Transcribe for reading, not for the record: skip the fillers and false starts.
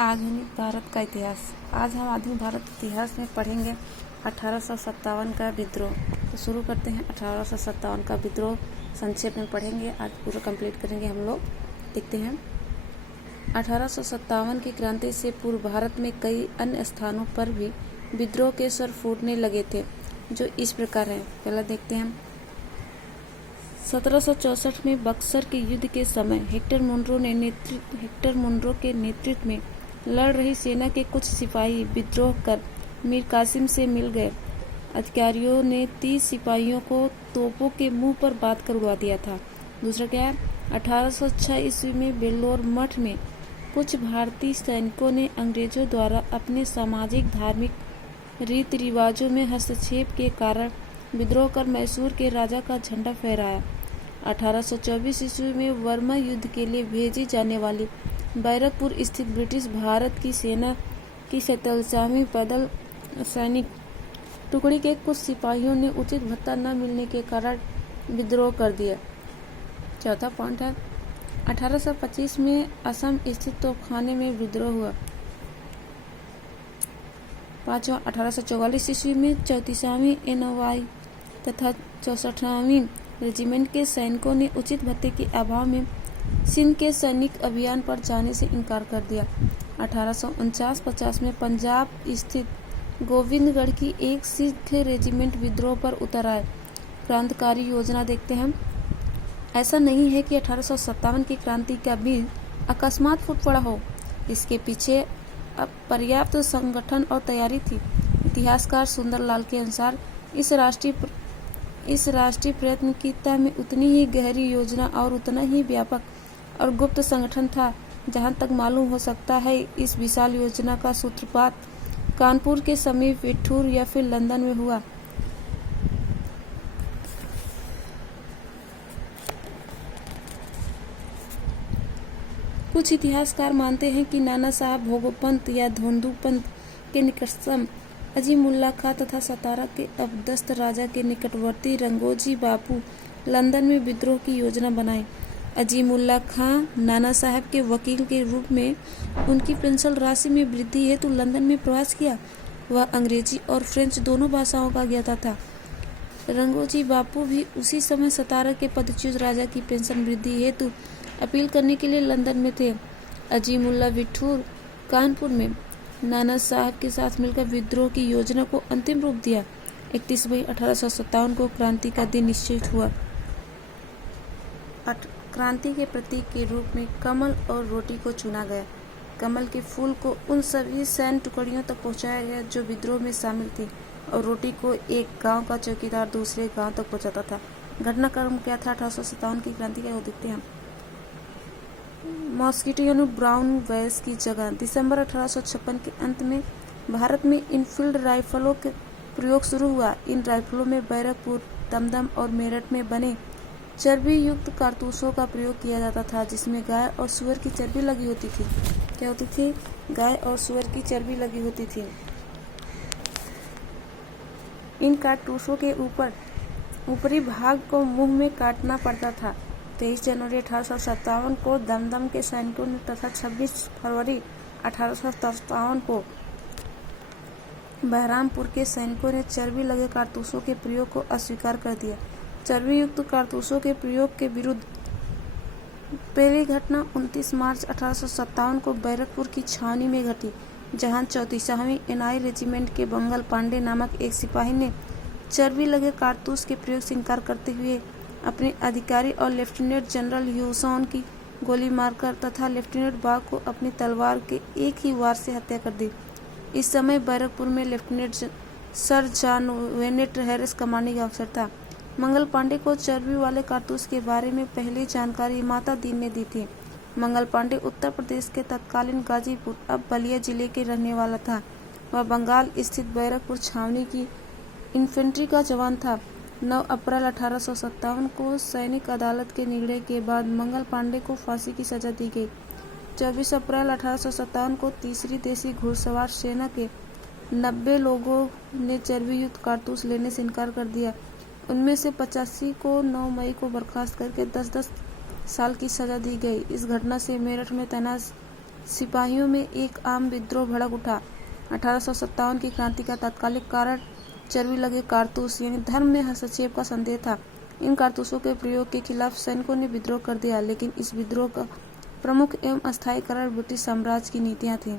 आधुनिक भारत का इतिहास। आज हम आधुनिक भारत इतिहास में पढ़ेंगे 1857 का विद्रोह। तो शुरू करते हैं। 1857 का विद्रोह संक्षेप में पढ़ेंगे, आज पूरा कंप्लीट करेंगे हम लोग। देखते हैं। 1857 की क्रांति से पूर्व भारत में कई अन्य स्थानों पर भी विद्रोह के स्वर फूटने लगे थे, जो इस प्रकार हैं। पहला देखते हैं। 1764 में बक्सर के युद्ध के समय हेक्टर मुनरो के नेतृत्व में लड़ रही सेना के कुछ सिपाही विद्रोह कर मीर कासिम से मिल गए। अधिकारियों ने 30 सिपाहियों को तोपों के मुंह पर बांध कर उड़ा दिया था। दूसरा क्या है? 1806 ईस्वी में बेल्लोर मठ में कुछ भारतीय सैनिकों ने अंग्रेजों द्वारा अपने सामाजिक धार्मिक रीति रिवाजों में हस्तक्षेप के कारण विद्रोह कर मैसूर के राजा का झंडा फहराया। 1824 ईस्वी में वर्मा युद्ध के लिए भेजी जाने वाली बैरकपुर स्थित ब्रिटिश भारत की सेना की 47वीं पैदल सैनिक टुकड़ी के कुछ सिपाहियों ने उचित भत्ता न मिलने के कारण विद्रोह कर दिया। चौथा पॉइंट है 1825 में असम स्थित तोपखाने में विद्रोह हुआ। पांचवा 1844 ईस्वी में 34वीं NY तथा 64वीं रेजिमेंट के सैनिकों ने उचित भत्ते के अभाव में सिंध के सैनिक अभियान पर जाने से इनकार कर दिया। 1849-50 में पंजाब स्थित गोविंदगढ़ की एक सिख रेजिमेंट विद्रोह पर उतर आए। क्रांतिकारी योजना देखते हैं। ऐसा नहीं है कि 1857 की क्रांति का बीज अकस्मात फूट पड़ा हो, इसके पीछे अब पर्याप्त संगठन और तैयारी थी। इतिहासकार सुंदरलाल के अनुसार इस राष्ट्रीय प्रयत्नशीलता में उतनी ही गहरी योजना और उतना ही व्यापक और गुप्त संगठन था। जहां तक मालूम हो सकता है, इस विशाल योजना का सूत्रपात कानपुर के समीप विठूर या फिर लंदन में हुआ। कुछ इतिहासकार मानते हैं कि नाना साहब भोगोपंत या धोंदूपंत के निकटतम अजीमुल्ला खां तथा सतारा के अबदस्त राजा के निकटवर्ती रंगोजी बापू लंदन में विद्रोह की योजना बनाई। अजीमुल्ला खां नाना साहब के वकील के रूप में उनकी पेंशन राशि में वृद्धि हेतु लंदन में प्रवास किया। वह अंग्रेजी और फ्रेंच दोनों भाषाओं का ज्ञाता था। रंगोजी बापू भी उसी समय सतारा के पदच्युत राजा की पेंशन वृद्धि हेतु अपील करने के लिए लंदन में थे। अजीमुल्ला विठूर कानपुर में नाना साहब के साथ मिलकर विद्रोह की योजना को अंतिम रूप दिया। 31 मई 1857 को क्रांति का दिन निश्चित हुआ। क्रांति के प्रतीक के रूप में कमल और रोटी को चुना गया। कमल के फूल को उन सभी सैन्य टुकड़ियों तक पहुंचाया गया जो विद्रोह में शामिल थी, और रोटी को एक गांव का चौकीदार दूसरे गांव तक पहुंचाता था। घटनाक्रम क्या था 1857 की क्रांति का, वो देखते हैं। मॉस्किटो यानी ब्राउन वैस की जगह दिसंबर 1856 के अंत में भारत में इनफील्ड राइफलों के प्रयोग शुरू हुआ। इन राइफलों में बैरकपुर, दमदम और मेरठ में बने चर्बी युक्त कारतूसों का प्रयोग किया जाता था, जिसमें गाय और सूअर की चर्बी लगी होती थी। क्या होती थी? गाय और सूअर की चर्बी लगी होती थी। इन कारतूसों के ऊपरी भाग को मुंह में काटना पड़ता था। 23 जनवरी 1857 को दमदम के सैनिकों ने तथा 26 फरवरी 1857 को बहरामपुर के सैनिकों ने चर्बी लगे कारतूसों के प्रयोग को अस्वीकार कर दिया। चर्बी युक्त कारतूसों के प्रयोग के विरुद्ध पहली घटना 29 मार्च 1857 को बैरकपुर की छावनी में घटी, जहां 34वीं NI रेजिमेंट के बंगल पांडे नामक एक सिपाही ने चर्बी लगे कारतूस के प्रयोग से इनकार करते हुए अपने अधिकारी और लेफ्टिनेंट जनरल ह्यूसॉन की गोली मारकर तथा लेफ्टिनेंट बाग को अपनी तलवार के एक ही वार से हत्या कर दी। इस समय बैरकपुर में lieutenant sir John Bennett Harris commanding अफसर था। मंगल पांडे को चर्बी वाले कारतूस के बारे में पहली जानकारी माता दीन ने दी थी। मंगल पांडे उत्तर प्रदेश के तत्कालीन गाजीपुर, अब बलिया जिले के रहने वाला था। वह बंगाल स्थित बैरकपुर छावनी की इन्फेंट्री का जवान था। 9 अप्रैल 1857 को सैनिक अदालत के निर्णय के बाद मंगल पांडे को फांसी की सजा दी गई। 24 अप्रैल 1857 को तीसरी देसी घुड़सवार सेना के 90 लोगों ने चर्बी युक्त कारतूस लेने से इनकार कर दिया। उनमें से 85 को 9 मई को बर्खास्त करके 10-10 साल की सजा दी गई। इस घटना से मेरठ में तैनात सिपाहियों में एक आम विद्रोह भड़क उठा। 1857 की क्रांति का तात्कालिक कारण चर्बी लगे कारतूस यानी धर्म में हस्तक्षेप का संदेह था। इन कारतूसों के प्रयोग के खिलाफ सैनिकों ने विद्रोह कर दिया, लेकिन इस विद्रोह का प्रमुख एवं अस्थायी कारण ब्रिटिश साम्राज्य की नीतियां थीं।